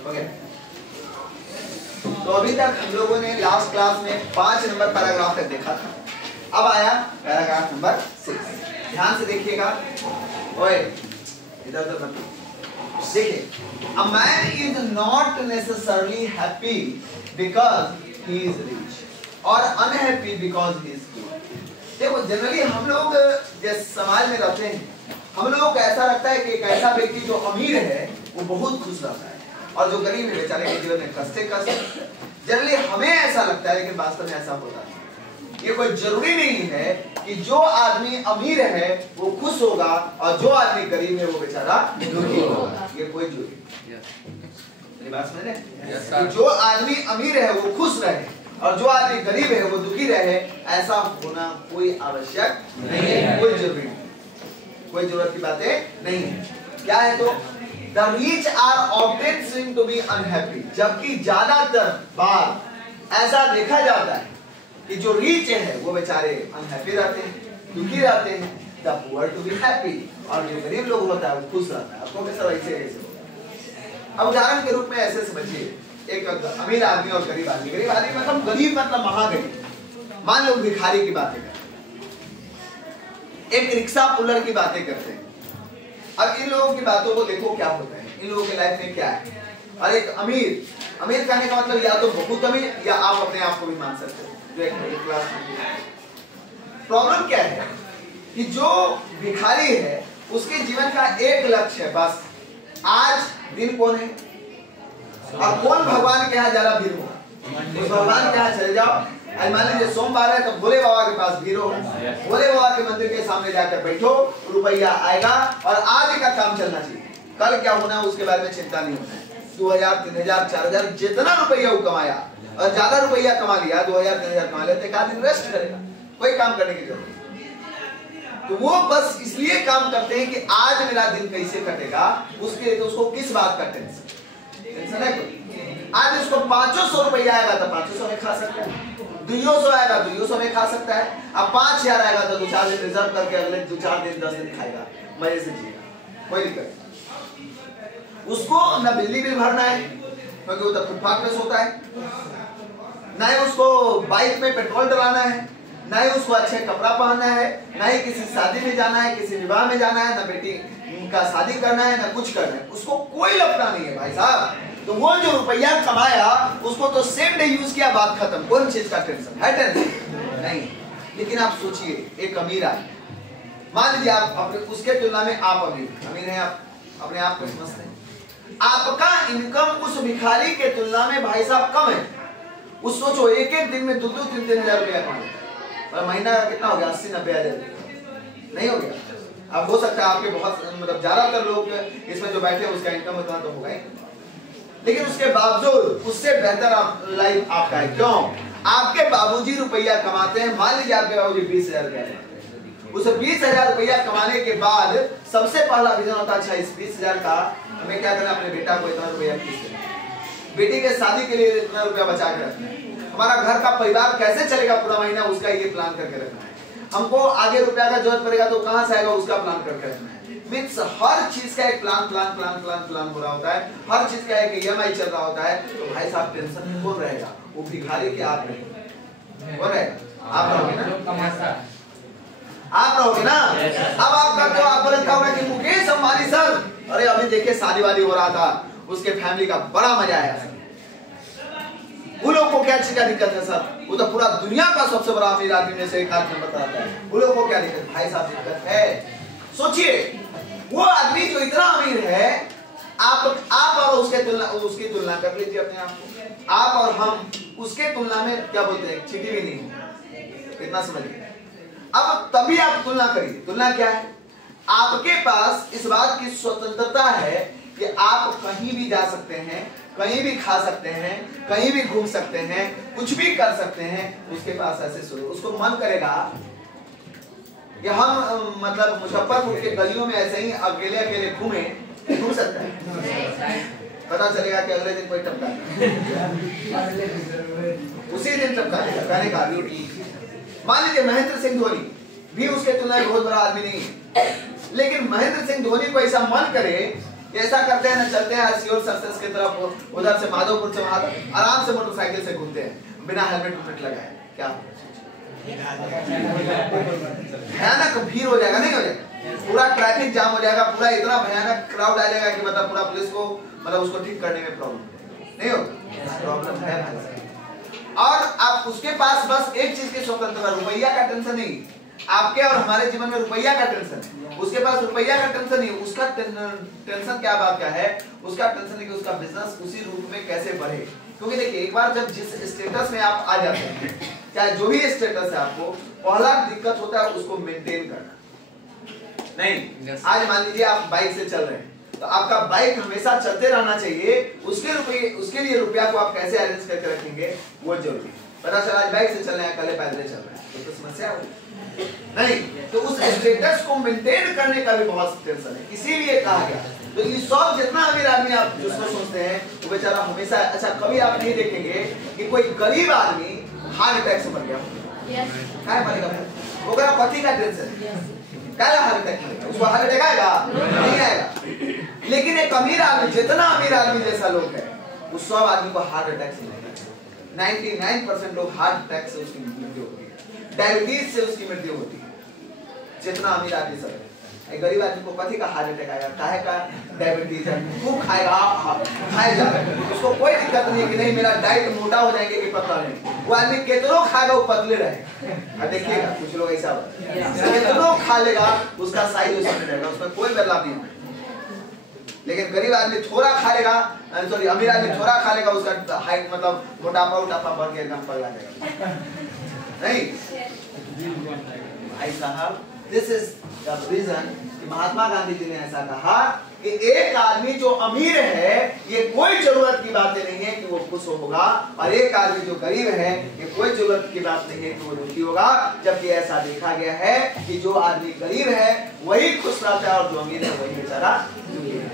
Okay, तो अभी तक हम लोगों ने लास्ट क्लास में 5 नंबर पैराग्राफ तक देखा था। अब आया पैराग्राफ नंबर 6। ध्यान से देखिएगा, ओए इधर उधर मत देखिए। A man is not necessarily happy because he is rich or unhappy because he is poor। देखो जनरली हम लोग जिस समाज में रहते हैं, हम लोगों को ऐसा लगता है कि एक ऐसा व्यक्ति जो अमीर है वो बहुत खुश रहता है और जो गरीब है बेचारे के जीवन में कष्ट कष्ट। जनरली हमें ऐसा लगता है, लेकिन वास्तव में ऐसा होता है। ये कोई जरूरी नहीं है कि जो आदमी अमीर है वो खुश होगा और जो आदमी गरीब है वो बेचारा दुखी होगा। ये कोई जरूरी मेरी बात समझ रहे? जो आदमी अमीर है वो खुश रहे और जो आदमी गरीब है वो दुखी रहे, ऐसा होना कोई आवश्यक नहीं है, कोई जरूरी नहीं, कोई जरूरत की बातें नहीं है। क्या है तो The rich are often seen to be unhappy। जबकि ज्यादातर बार ऐसा देखा जाता है कि जो रिच है वो बेचारे अनहैप्पी रहते हैं, दुखी रहते हैं। The poor to be happy, और जो गरीब लोग होता है वो खुश रहता है। आपको कैसा वैसे अब उदाहरण के रूप में ऐसे समझिए, एक अमीर आदमी और गरीब आदमी। गरीब आदमी मतलब गरीब मतलब महागरीब। मान लो भिखारी की बातें करते हैं, एक रिक्शा पुलर की बातें करते हैं। अब इन लोगों की बातों को देखो क्या होता है, इन लोगों के लाइफ में क्या है। और एक अमीर, अमीर कहने का मतलब या तो बहुत अमीर या आप अपने आप को भी मान सकते हो जो एक मिडिल क्लास में। प्रॉब्लम क्या है कि जो भिखारी है उसके जीवन का एक लक्ष्य है बस, आज दिन कौन है और कौन भगवान के यहाँ ज्यादा भीड़ होगा, उस भगवान के यहाँ चले जाओ। आज मान लीजिए सोमवार है तो भोले बाबा के पास भीड़ हो, भोले बाबा के मंदिर के सामने जाकर बैठो, रुपया आएगा और आज का काम चलना चाहिए। कल क्या होना है उसके बारे में चिंता नहीं होना है। 2000 3000 4000 जितना रुपया वो कमाया और ज्यादा रुपया कमा लिया, 2000 3000 कमा लिया तो एक आदमी रेस्ट करेगा, कोई काम करने की जरूरत नहीं। तो वो बस इसलिए काम करते हैं कि आज मेरा दिन कैसे कटेगा, उसके लिए तो उसको किस बात का टेंशन है कोई। आज उसको 500 रुपया आएगा तो 500 में खा सकता है, 200 आएगा 200 में खा सकता है। अब 5000 आएगा तो 2-4 दिन रिजर्व करके अगले 2-4 दिन 10 दिन खाएगा, मजे से जिएगा, कोई दिक्कत। उसको ना बिजली बिल भरना है क्योंकि वो तो फुटपाथ पे सोता है, ना ही उसको बाइक में पेट्रोल डलाना है, ना ही उसको अच्छे कपड़ा पहनना है, ना ही किसी शादी में जाना है, किसी विवाह में जाना है, ना बेटी का शादी करना है, ना कुछ करना है। उसको कोई लफड़ा नहीं है भाई साहब। तो वो जो रुपया कमाया उसको तो सेम डे यूज किया, बात खत्म। कौन चीज का टेंशन है? टेंशन नहीं। लेकिन आप सोचिए एक अमीर आदमी, मान लीजिए आप अपने उसके तुलना में आप अमीर हैं, आप अपने आप को समझते हैं, आपका इनकम उस भिखारी के तुलना में भाई साहब कम है। उस सोचो एक दिन में 2-2 3-3 हजार रुपया कमाते और महीना का कितना हो गया? 80-90 हजार नहीं हो गया। अब हो सकता है आपके बहुत मतलब ज्यादातर लोग इसमें जो बैठे हैं उसका इनकम उतना तो होगा ही, लेकिन उसके बावजूद उससे बेहतर आप लाइफ आपका है। क्यों? आपके बाबूजी रुपया कमाते हैं, मान लीजिए आपके बाबूजी 20,000 रुपया कमाते हैं। उस 20,000 रुपया कमाने के बाद सबसे पहला विजन होता है अच्छा इस 20,000 का हमें क्या करना, अपने बेटा को इतना रुपया फीस देना, बेटी के शादी के लिए इतना रुपया बचा के रखना है, हमारा घर का परिवार कैसे चलेगा पूरा महीना उसका ये प्लान करके रखना है, हमको आगे रुपया का जरूरत पड़ेगा तो कहां से आएगा उसका प्लान करके रखना है। मीन्स हर चीज का एक प्लान हो रहा होता है, हर चीज का एक EMI चल रहा होता है। तो भाई साहब टेंशन में कौन रहेगा? वो भिखारी के आप रहेगा, कौन रहेगा? आप रहोगे ना, आप रहोगे ना। अब आपका तो आप लिखा होगा कि मुकेश अंबानी सर, अरे अभी देखिए शादी वादी हो रहा था, उसके फैमिली का बड़ा मजा आया। वो लोग को क्या चीज का दिक्कत है सर? वो तो पूरा दुनिया का सबसे बड़ा अमीर आदमी में से एक आदमी बताता है, वो लोग को क्या दिक्कत? भाई साहब दिक्कत है। सोचिए वो आदमी जो इतना अमीर है, आप और उसकी तुलना कर लीजिए अपने आप को। आप और हम उसके तुलना में क्या बोलते हैं, चीटी भी नहीं, इतना समझिए। अब तभी आप तुलना करिए। तुलना क्या है? आपके पास इस बात की स्वतंत्रता है कि आप कहीं भी जा सकते हैं, कहीं भी खा सकते हैं, कहीं भी घूम सकते हैं, कुछ भी कर सकते हैं। उसके पास ऐसे शुरू उसको मन करेगा कि हम मतलब मुजफ्फरपुर के गलियों में ऐसे ही अकेले अकेले घूम सकता है, पता चलेगा कि अगले दिन कोई टपका उसी दिन टपका देगा कहने का। मान लीजिए महेंद्र सिंह धोनी भी उसके तुलना में बहुत बड़ा आदमी नहीं है, लेकिन महेंद्र सिंह धोनी को ऐसा मन करे ऐसा करते हैं ना, चलते हैं सियोर सक्सेस की तरफ, उधर से माधोपुर से वहां आराम से मोटरसाइकिल से घूमते हैं बिना हेलमेट लगाए, क्या भयानक भीड़ हो जाएगा, नहीं हो जाएगा, पूरा ट्रैफिक जाम हो जाएगा, पूरा इतना भयानक क्राउड आ जाएगा कि मतलब पूरा पुलिस को मतलब उसको ठीक करने में प्रॉब्लम नहीं होगा, प्रॉब्लम है। और आप उसके पास बस एक चीज की स्वतंत्रता, रुपया का टेंशन नहीं, आपके और हमारे जीवन में रुपया का टेंशन है, उसके पास रुपया का टेंशन नहीं, उसका टेंशन क्या बात का है, उसका टेंशन है कि उसका बिजनेस उसी रूप में कैसे बढ़े। क्योंकि देखिए एक बार जब जिस स्टेटस में आप आ जाते हैं, चाहे जो भी स्टेटस है, आपको पहला दिक्कत होता है उसको मेंटेन करना। नहीं आज मान लीजिए आप बाइक से चल रहे हैं, तो आपका बाइक हमेशा चलते रहना चाहिए, उसके लिए रुपया को आप कैसे अरेंज करके रखेंगे वो जरूरी है। पता चला आज बाइक से चल रहे हैं, कल पैदल चल रहे हैं, तो समस्या होगी नहीं। तो उस स्टेटस को मेंटेन करने का भी बहुत टेंशन है, इसीलिए कहा गया। तो ये सब जितना अमीर आदमी आप जिसको सोचते हैं वो बेचारा हमेशा, अच्छा कभी आप नहीं देखेंगे कि कोई गरीब आदमी हार्ट अटैक से मर गया, क्या मरेगा, वो पति का टेंशन, क्या हार्ट अटैक मरेगा, उसको हार्ट अटैक आएगा नहीं आएगा। लेकिन एक अमीर आदमी, जितना अमीर आदमी जैसा लोग है, उस सब आदमी को हार्ट अटैक से मरेगा। 99% लोग हार्ट अटैक से उसकी मृत्यु होती है, डायबिटीज से उसकी मृत्यु होती है, जितना अमीर आदमी सब है। एक गरीब आदमी को कथी का हार्ट अटैक आएगा, काहे का डायबिटीज है, खूब खाएगा, खाए जा उसको कोई दिक्कत नहीं है कि नहीं मेरा डाइट मोटा हो जाएंगे कि पतला नहीं, वो आदमी कितनों खाएगा वो पतले रहे। देखिएगा कुछ लोग ऐसा कितनों खा लेगा उसका साइज उसी में रहेगा, उसमें कोई बदलाव नहीं होगा। लेकिन गरीब आदमी थोड़ा खा लेगा, सॉरी अमीर आदमी थोड़ा खा लेगा, उसका हाइट मतलब मोटापा बढ़ के एकदम पगला जाएगा। नहीं भाई साहब, दिस इज द रीजन कि महात्मा गांधी जी ने ऐसा कहा कि एक आदमी जो अमीर है ये कोई जरूरत की बात नहीं है कि वो खुश होगा, और एक आदमी जो गरीब है ये कोई जरूरत की बात नहीं है कि वो दुखी होगा। जबकि ऐसा देखा गया है कि जो आदमी गरीब है वही खुश रहता है और जो अमीर है वही बेचारा दुखी है।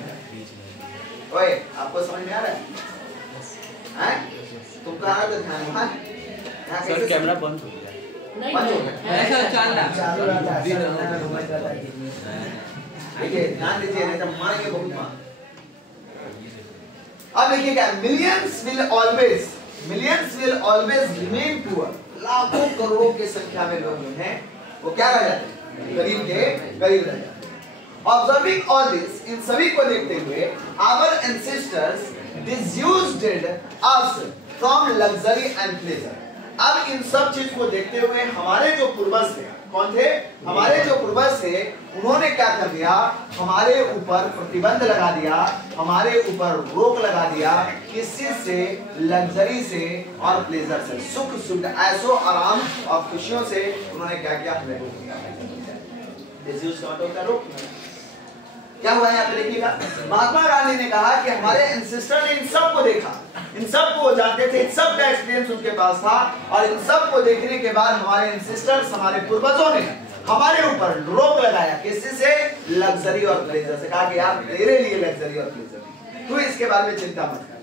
ओए आपको समझ में आ रहा है? तुम कहा तो ध्यान सर कैमरा बंद हो गया, देखिए ध्यान दीजिए, नहीं तो मारेंगे बहुत मार। अब देखिए क्या, millions will always remain poor. लाखों करोड़ों की संख्या में लोग जो हैं वो क्या रह जाते हैं, गरीब रह जाते हैं। Observing all this, इन सभी को देखते हुए our ancestors disused us from luxury and pleasure। अब इन सब चीज को देखते हुए हमारे जो पूर्वज थे, कौन थे, हमारे जो पूर्वज थे, उन्होंने क्या कर दिया, हमारे ऊपर प्रतिबंध लगा दिया, हमारे ऊपर रोक लगा दिया, किसी से, लग्जरी से और प्लेजर से, सुख सुख ऐशो आराम और खुशियों से उन्होंने क्या किया, हमें रोक दिया। क्या हुआ यहाँ पे देखिएगा, महात्मा गांधी ने कहा कि हमारे एंसेस्टर ने इन सब को देखा, इन सब को जानते थे, इन सब का एक्सपीरियंस उनके पास था, और इन सब को देखने के बाद हमारे एंसेस्टर्स, हमारे पूर्वजों ने हमारे ऊपर रोक लगाया, किसी से, लग्जरी और प्लेजर से। कहा कि यार तेरे लिए लग्जरी और प्लेजर, तू इसके बारे में चिंता मत कर।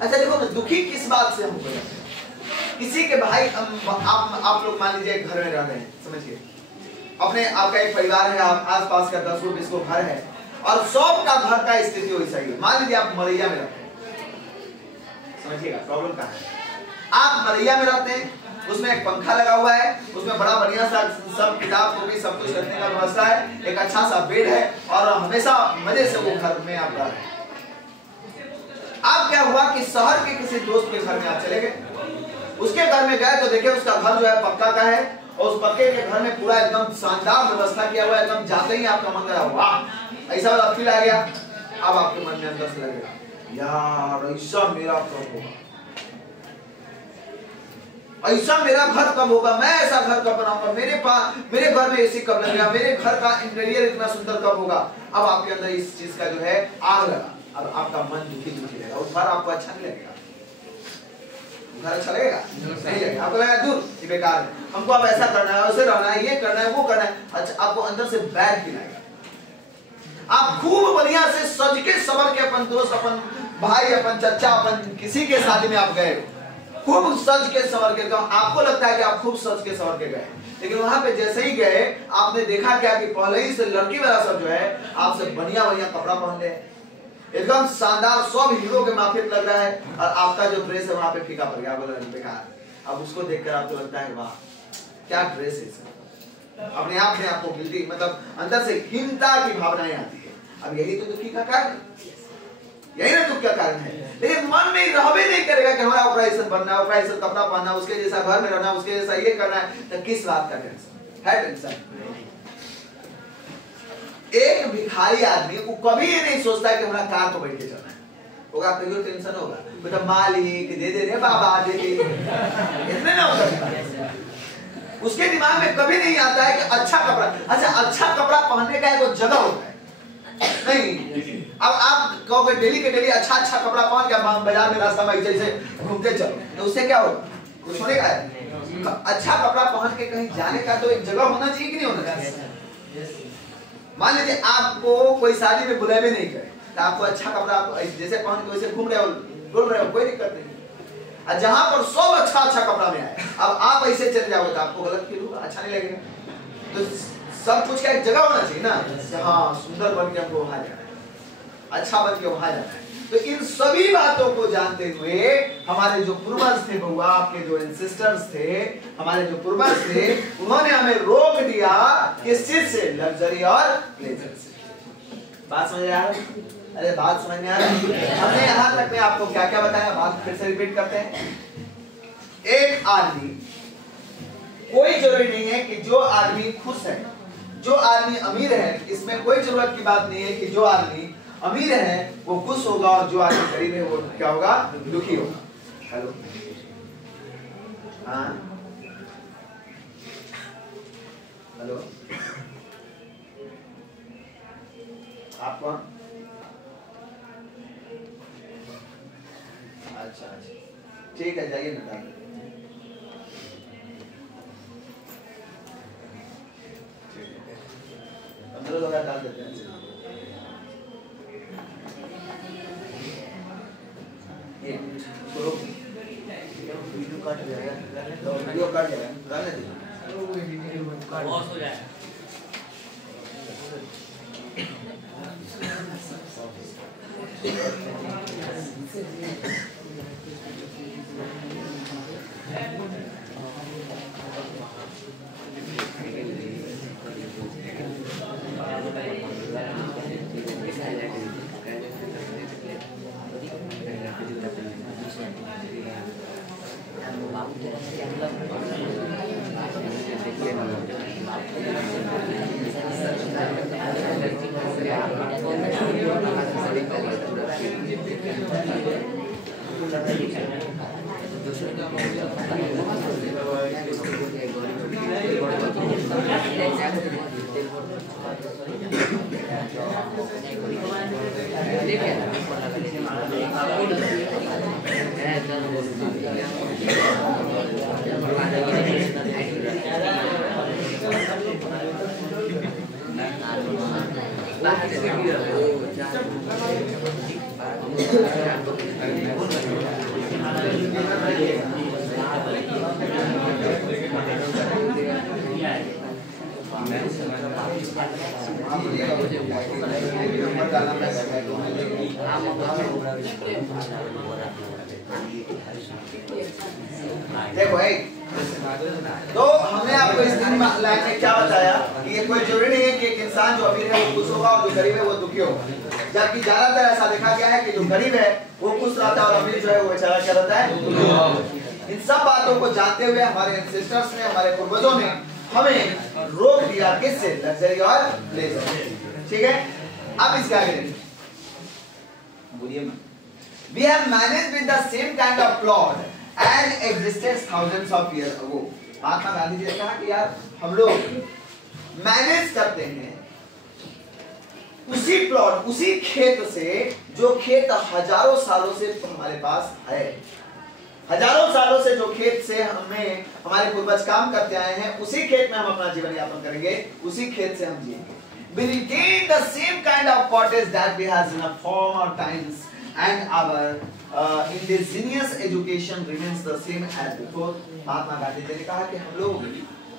अच्छा देखो, दुखी किस बात से हम हो जाते हैं, किसी के भाई, आप लोग मान लीजिए घर में रह रहे हैं, समझिए अपने, आपका एक परिवार है, आप आस पास का 10-20 घर है, और सब का घर का स्थिति वैसा ही है। मान लीजिए आप मरैया में रहते हैं, समझिएगा प्रॉब्लम कहाँ है। आप मरैया में रहते हैं, उसमें एक पंखा लगा हुआ है, उसमें बड़ा बढ़िया सा सब किताब कॉपी सब कुछ रखने का व्यवस्था है, एक अच्छा सा बेड है, और हमेशा मजे से वो घर में आप रह रहे हैं। अब क्या हुआ कि शहर के किसी दोस्त के घर में आप चले गए, उसके घर में गए तो देखे उसका घर जो है पक्का का है, और उस पक्के के घर में पूरा एकदम शानदार व्यवस्था किया हुआ है, एकदम जाते ही आपका मन करा, वाह ऐसा वाला फील आ गया। अब आपके मन में अंदर से लगेगा, यार ऐसा मेरा कब होगा, ऐसा मेरा घर कब होगा, मैं ऐसा घर कब बनाऊंगा, मेरे घर में एसी कब लगेगा, मेरे घर का इंटीरियर इतना सुंदर कब होगा। अब आपके अंदर इस चीज का जो है आग लगा, अब आपका मन दुखी रहेगा, उस घर आपको अच्छा नहीं लगेगा, घर अच्छा लगेगा नहीं लगेगा, आपको लगेगा दूर ये बेकार है, हमको अब ऐसा करना है, वैसे रहना है, ये करना है, वो करना है। अच्छा आपको अंदर से बैड फील आएगा, आप खूब बढ़िया से सज के सवर के, अपन दोस्त, अपन भाई, अपन चचा, अपन किसी के शादी में आप गए, खूब सज के सवर के, तो आपको लगता है कि आप खूब सज के सवर के गए, लेकिन वहां पे जैसे ही गए आपने देखा क्या कि पहले ही से लड़की वाला सब जो है आपसे बढ़िया बढ़िया कपड़ा पहन ले, एकदम शानदार, सब हीरो के माफिक लग रहा है, और आपका जो ड्रेस है वहां पे फीका पड़ गया, बोला बेकार। अब उसको देखकर आपको लगता है वाह क्या ड्रेस है सर, अपने आप में आपको गिल्टी, मतलब अंदर से हीनता की भावनाएं आती है। अब यही तो दुखी का कारण, यही ना दुख का कारण है। लेकिन मन में रहबे नहीं करेगा कि हमारा ऑपरेशन बनना, ऑपरेशन कपड़ा पहनना, उसके जैसा घर में रहना, उसके जैसा ये करना है, तो किस बात का टेंशन है? टेंशन एक भिखारी आदमी वो कभी ये नहीं सोचता है कि हमारा कार को बैठ के चलना है, होगा कभी टेंशन होगा, मतलब मालिक दे दे रे बाबा दे दे, इतने ना होता। उसके दिमाग में कभी नहीं आता है कि अच्छा कपड़ा, अच्छा अच्छा कपड़ा पहनने का एक जगह होता है नहीं। अब आप कहोगे डेली के डेली अच्छा अच्छा कपड़ा पहन के बाजार में रास्ता में जैसे घूमते चलो, तो उससे क्या होगा? कुछ होने का है? अच्छा कपड़ा पहन के कहीं जाने का तो एक जगह होना चाहिए कि नहीं होना चाहिए? मान लीजिए आपको कोई शादी में बुलावे नहीं करे, तो आपको अच्छा कपड़ा जैसे पहन के वैसे घूम रहे हो, डोल रहे हो, कोई दिक्कत नहीं। और जहां पर सब अच्छा अच्छा कपड़ा में आए, अब आप ऐसे चले जाओगे तो आपको गलत फील होगा, अच्छा नहीं लगेगा। तो सब कुछ का एक जगह होना चाहिए ना, हाँ सुंदर बन के हमको वहां जाना है, अच्छा बन के वहां जाना है। तो इन सभी बातों को जानते हुए हमारे जो पूर्वज थे बउआ, आपके जो एंसेस्टर्स थे, हमारे जो पूर्वज थे, उन्होंने हमें रोक दिया किस चीज से? लग्जरी और प्लेजर से। बात समझ आ रहा है? अरे बात समझ में आ रहा है? हमने यहाँ तक में आपको क्या क्या बताया, बात फिर से रिपीट करते हैं। एक आदमी, कोई जरूरी नहीं है कि जो आदमी खुश है, जो आदमी अमीर है, इसमें कोई जरूरत की बात नहीं है कि जो आदमी अमीर है वो खुश होगा और जो आदमी गरीब है वो क्या होगा? दुखी होगा। हेलो, हाँ हेलो, आप कौन? अच्छा अच्छा, ठीक है, जाइए ना। 15 लोग डाल देते हैं। ये वीडियो कट जाएगा, वीडियो कट जाएगा, रहने दीजिए, लॉस हो जाएगा। देखो तो हमने आपको इस दिन लाइन में क्या बताया कि ये कोई जरूरी नहीं है कि एक इंसान जो अमीर है वो खुश होगा और जो गरीब है वो दुखी होगा, जबकि ज्यादातर ऐसा देखा गया है कि जो गरीब है वो खुश रहता है और अमीर जो है वो बेचारा क्या रहता है। इन सब बातों को जानते हुए हमारे एंसेस्टर्स ने, हमारे पूर्वजों ने हमें रोक दिया किससे? लग्जरी और प्लेजर। ठीक है, अब इसके आगे बोलिए, we have managed with the same kind of plot as existed thousands of years ago। Mahatma Gandhi ji ने कहा कि यार हम लोग मैनेज करते हैं उसी प्लॉट, उसी खेत से जो खेत हजारों सालों से हमारे पास है। हजारों सालों से जो खेत से हमें हमारे पूर्वज काम करते आए हैं, उसी खेत में हम अपना जीवन यापन करेंगे, उसी खेत से हम जिएंगे। We retain the same kind of cottage that we had in a former times, and our indigenous education remains the same as before। Mahatma Gandhi ji ने कहा कि हम लोग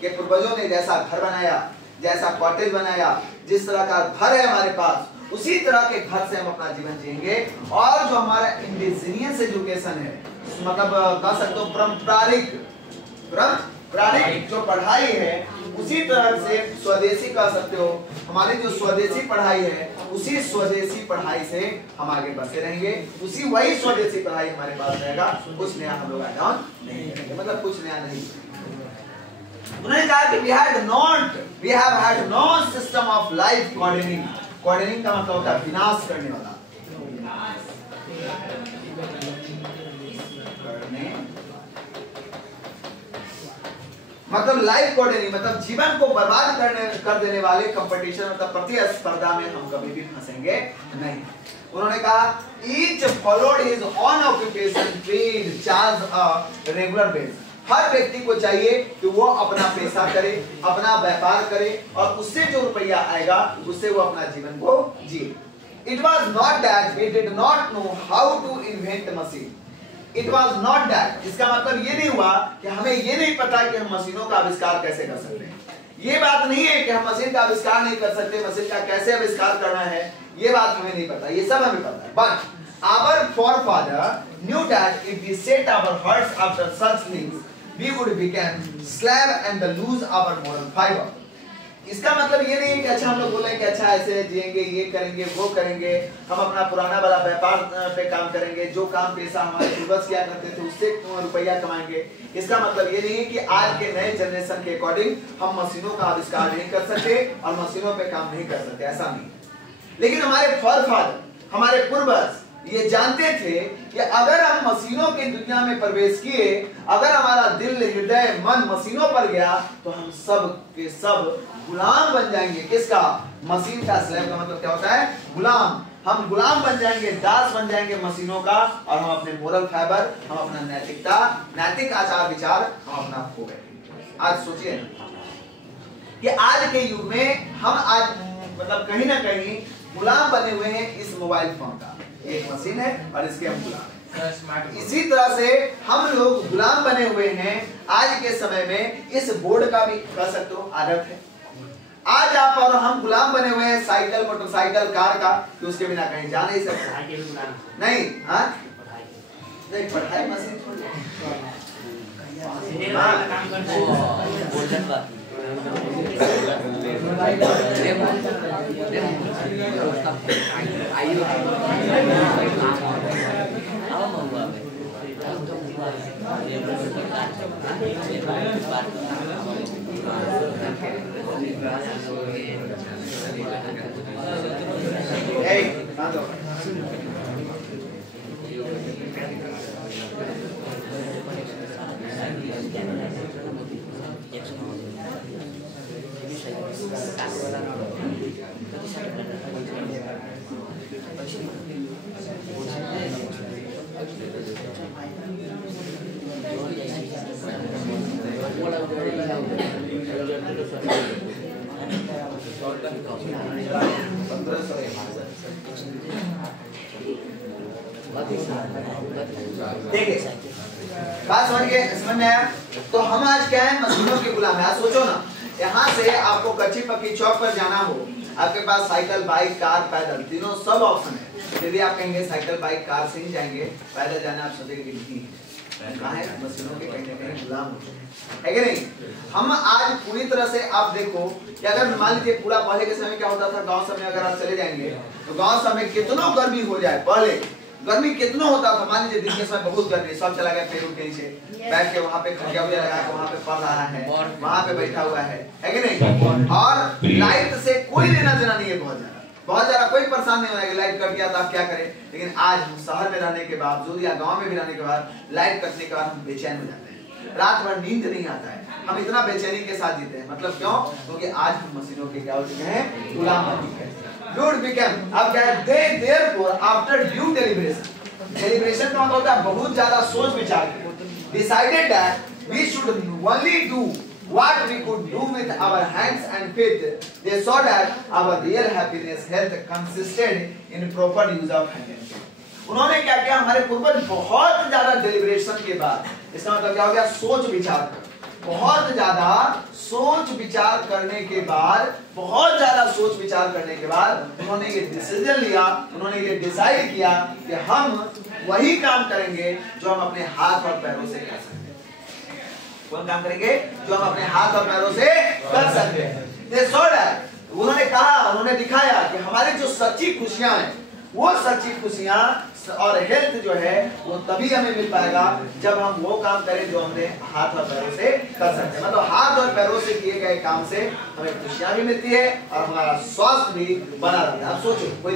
के पूर्वजों ने जैसा घर बनाया, जैसा कॉटेज बनाया, जिस तरह का घर है हमारे पास, उसी तरह के घर से हम अपना जीवन जिएंगे। और जो हमारा इंडिजिनियस एजुकेशन है, मतलब कह सकते हो पारंपरिक जो पढ़ाई है, उसी तरह से स्वदेशी कह सकते हो, हमारी जो स्वदेशी पढ़ाई है, उसी स्वदेशी पढ़ाई से हम आगे बढ़ते रहेंगे। वही स्वदेशी पढ़ाई हमारे पास रहेगा, कुछ नया हम लोग ऐड ऑन नहीं करेंगे, मतलब कुछ नया नहीं। उन्होंने कहा कि we have had no system of life coordinating। coordinating का मतलब होता है विनाश करने वाला। मतलब लाइफ कोऑर्डिनेटिंग, मतलब जीवन को बर्बाद कर देने वाले कंपटीशन, मतलब प्रतिस्पर्धा में हम कभी भी फंसेंगे नहीं। उन्होंने कहा each followed his own occupation, trade, charge a regular base। हर व्यक्ति को चाहिए कि वो अपना पैसा करे, अपना व्यापार करे, और उससे जो रुपया आएगा उससे वो अपना जीवन को जिए। It was not that we did not know how to invent machine। It was not that, इसका मतलब ये नहीं हुआ कि हमें ये नहीं पता कि हम मशीनों का आविष्कार कैसे कर सकते हैं। ये बात नहीं है कि हम मशीन का आविष्कार नहीं कर सकते, मशीन का कैसे आविष्कार करना है ये बात हमें नहीं पता, ये सब हमें पता है। But our forefather knew that if we set our hearts after such things, we would become slave and lose our moral fiber। इसका मतलब ये नहीं है कि अच्छा हम लोग बोले कि अच्छा ऐसे जिएंगे, ये करेंगे, वो करेंगे, हम अपना पुराना वाला व्यापार पे काम करेंगे, जो काम पेशा हमारे पूर्वज किया करते थे उससे रुपया कमाएंगे। इसका मतलब ये नहीं है कि आज के नए जनरेशन के अकॉर्डिंग हम मशीनों का आविष्कार नहीं कर सकते और मशीनों पे काम नहीं कर सकते, ऐसा नहीं। लेकिन हमारे फॉरफादर, हमारे पूर्वज ये जानते थे कि अगर हम मशीनों की दुनिया में प्रवेश किए, अगर हमारा दिल, हृदय, मन मशीनों पर गया, तो हम सब के सब गुलाम बन जाएंगे। किसका? मशीन का। स्लेव का मतलब क्या होता है? गुलाम। हम गुलाम बन जाएंगे, दास बन जाएंगे मशीनों का, और हम अपने मोरल फाइबर, हम अपना नैतिकता, नैतिक आचार विचार हम अपना खो बैठेंगे। आज सोचिए कि आज के युग में हम आज मतलब कहीं ना कहीं गुलाम बने हुए हैं इस मोबाइल फोन का। एक मशीन है और इसके हम गुलाम हैं। इसी तरह से हम लोग गुलाम बने हुए हैं आज के समय में इस बोर्ड का भी कह सकते हो आदत है। आज आप और हम गुलाम बने हुए हैं साइकिल, मोटरसाइकिल, कार का, कि उसके बिना कहीं जा नहीं सकते। नहीं, हाँ नहीं, पढ़ाई मशीन देखिए, बात समझ में आया? तो हम आज क्या है? मशीनों के गुलाम है। सोचो ना, यहाँ से आपको कच्ची पक्की चौक पर जाना हो, आपके पास साइकिल, बाइक, कार, पैदल, तीनों सब ऑप्शन है। यदि आप कहेंगे साइकिल, बाइक, कार से ही जाएंगे, पैदल जाना आप सोचेंगे नहीं, कहाँ है? मशीनों के कहीं ना कहीं गुलाम हो चुके हैं, है कि नहीं? हम आज पूरी तरह से आप देखो कि अगर मान लीजिए पूरा पहले के समय क्या होता था, गाँव समय अगर आप चले जाएंगे तो गाँव समय कितना गर्मी हो जाए, पहले गर्मी कितना होता था। मान लीजिए दिन के समय बहुत गर्मी, सब चला गया पेड़ के नीचे बैठ के, वहाँ पे खटिया लगा के वहाँ पे पढ़ रहा है, वहाँ पे बैठा हुआ है कि नहीं? और लाइट से कोई लेना देना नहीं है, बहुत ज्यादा कोई परेशान नहीं होगा। लाइट कट गया तो आप क्या करें? लेकिन आज हम शहर में रहने के बावजूद या गाँव में भी रहने के बाद लाइट कटने के बाद हम बेचैन हो जाते हैं, रात भर नींद नहीं आता है, हम इतना बेचैनी के साथ जीते हैं। मतलब क्यों? क्योंकि आज हम मशीनों के क्या हो चुके हैं? गुलाम हो चुके हैं। Dude became, अब क्या है? They therefore after due deliberation, deliberation का मतलब होता है बहुत ज्यादा सोच विचार के, decided that we should only do what we could do with our hands and feet. They saw that our real happiness, health consisted in proper use of hands. उन्होंने क्या किया? हमारे पूर्वज बहुत ज्यादा डेलिब्रेशन के बाद, इसका मतलब क्या हो गया? सोच विचार कर, बहुत ज्यादा सोच विचार करने के बाद, बहुत ज्यादा सोच विचार करने के बाद उन्होंने ये डिसीजन लिया, उन्होंने ये डिसाइड किया कि हम वही काम करेंगे जो हम अपने हाथ और पैरों से कर सकते हैं। कौन काम करेंगे? जो हम अपने हाथ और पैरों से कर सकते हैं। उन्होंने कहा, उन्होंने दिखाया कि हमारी जो सच्ची खुशियां हैं, वो सच्ची खुशियां और हेल्थ जो है वो तभी हमें मिल पाएगा जब हम वो काम करें जो हमने हाथ और पैरों से कर सकते हैं। मतलब हाथ और पैरों से किए गए काम से हमें खुशियां भी मिलती है और हमारा स्वास्थ्य भी बना रहता है। आप सोचो, कोई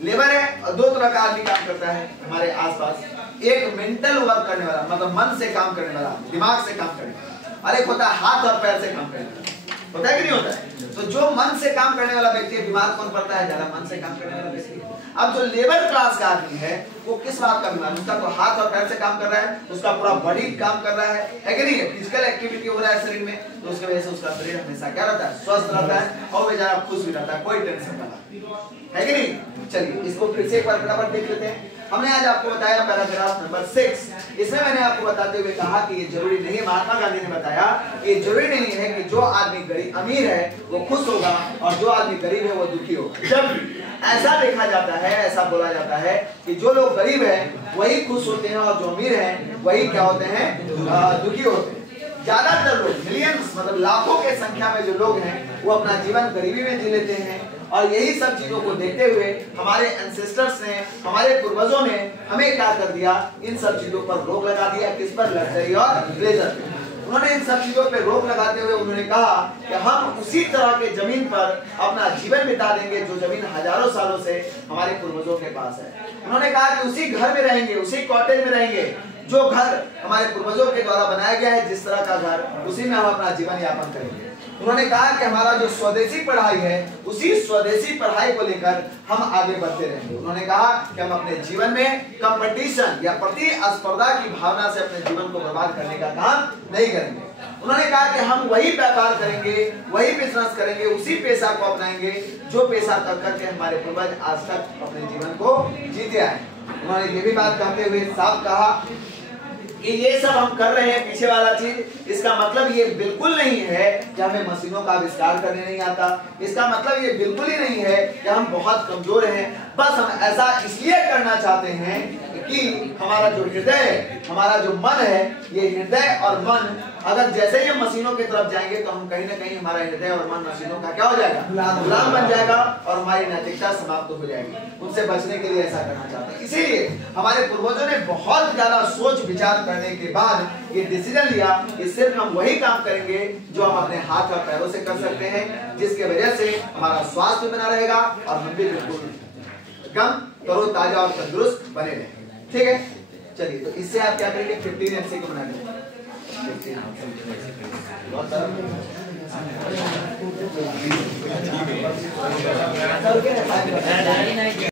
लेबर है और दो तरह का आदमी काम करता है हमारे आसपास। एक मेंटल वर्क करने वाला, मतलब मन से काम करने वाला, दिमाग से काम करने वाला, और एक होता है हाथ और पैर से काम करने वाला। होता है कि नहीं होता है? तो जो मन से काम करने वाला व्यक्ति, बीमार कौन पड़ता है? ज्यादा मन से काम करने वाला व्यक्ति। अब जो लेबर क्लास का आदमी है वो किस बात का बीमार? उसका तो हाथ और पैर से काम कर रहा है, उसका पूरा बॉडी काम कर रहा है कि नहीं? फिजिकल एक्टिविटी हो रहा है शरीर में, तो उसकी वजह से उसका शरीर हमेशा क्या रहता है? स्वस्थ रहता है और बेचारा खुश भी रहता है, कोई टेंशन नहीं है कि नहीं? चलिए इसको फिर से एक बार फटाफट देख लेते हैं। हमने आज आपको बताया पैराग्राफ नंबर 6। इसमें मैंने आपको बताते हुए कहा कि ये जरूरी नहीं है, महात्मा गांधी ने बताया कि ये जरूरी नहीं है कि जो आदमी गरीब अमीर है वो खुश होगा और जो आदमी गरीब है वो दुखी होगा। जब ऐसा देखा जाता है, ऐसा बोला जाता है कि जो लोग गरीब हैं वही खुश होते हैं और जो अमीर हैं वही क्या होते हैं? दुखी होते हैं। ज्यादातर लोग, मिलियंस मतलब लाखों के संख्या में जो लोग हैं वो अपना जीवन गरीबी में जी लेते हैं। और यही सब चीजों को देखते हुए हमारे एंसेस्टर्स ने, हमारे पूर्वजों ने हमें क्या कर दिया? इन सब चीजों पर रोक लगा दिया। किस पर? लग्जरी और प्लेजर। उन्होंने इन सब चीजों पर रोक लगाते हुए उन्होंने कहा कि हम उसी तरह के जमीन पर अपना जीवन बिता देंगे जो जमीन हजारों सालों से हमारे पूर्वजों के पास है। उन्होंने कहा कि उसी घर में रहेंगे, उसी कॉटेज में रहेंगे जो घर हमारे पूर्वजों के द्वारा बनाया गया है, जिस तरह का घर, उसी में हम अपना जीवन यापन करेंगे। उन्होंने कहा कि हमारा जो स्वदेशी पढ़ाई है, उसी स्वदेशी पढ़ाई को लेकर हम आगे बढ़ते रहेंगे। उन्होंने कहा कि हम अपने जीवन में कंपटीशन या प्रतिस्पर्धा की भावना से अपने जीवन को बर्बाद करने का काम नहीं करेंगे। उन्होंने कहा कि हम वही व्यापार करेंगे, वही बिजनेस करेंगे, उसी पेशा को अपनाएंगे जो पेशा कर करके हमारे पूर्वज आज तक अपने जीवन को जीते आए। उन्होंने ये भी बात कहते हुए साफ कहा कि ये सब हम कर रहे हैं, पीछे वाला चीज, इसका मतलब ये बिल्कुल नहीं है कि हमें मशीनों का आविष्कार करने नहीं आता। इसका मतलब ये बिल्कुल ही नहीं है कि हम बहुत कमजोर हैं। बस हम ऐसा इसलिए करना चाहते हैं कि हमारा जो हृदय, हमारा जो मन है, ये हृदय और मन अगर जैसे ही हम मशीनों की तरफ जाएंगे तो हम कहीं ना कहीं हमारा हृदय और मन मशीनों का क्या हो जाएगा? गुलाम बन जाएगा और हमारी नैतिकता समाप्त हो जाएगी। उनसे बचने के लिए ऐसा करना चाहते हैं। इसीलिए हमारे पूर्वजों ने बहुत ज्यादा सोच विचार करने के बाद ये डिसीजन लिया कि सिर्फ हम वही काम करेंगे जो हम अपने हाथ और पैरों से कर सकते हैं, जिसके वजह से हमारा स्वास्थ्य बना रहेगा और हम भी बिल्कुल एकदम तरोताजा और तंदुरुस्त बने रहेंगे। ठीक है, चलिए तो इससे आप क्या करेंगे? 15 एमसी को बना लेंगे। बहुत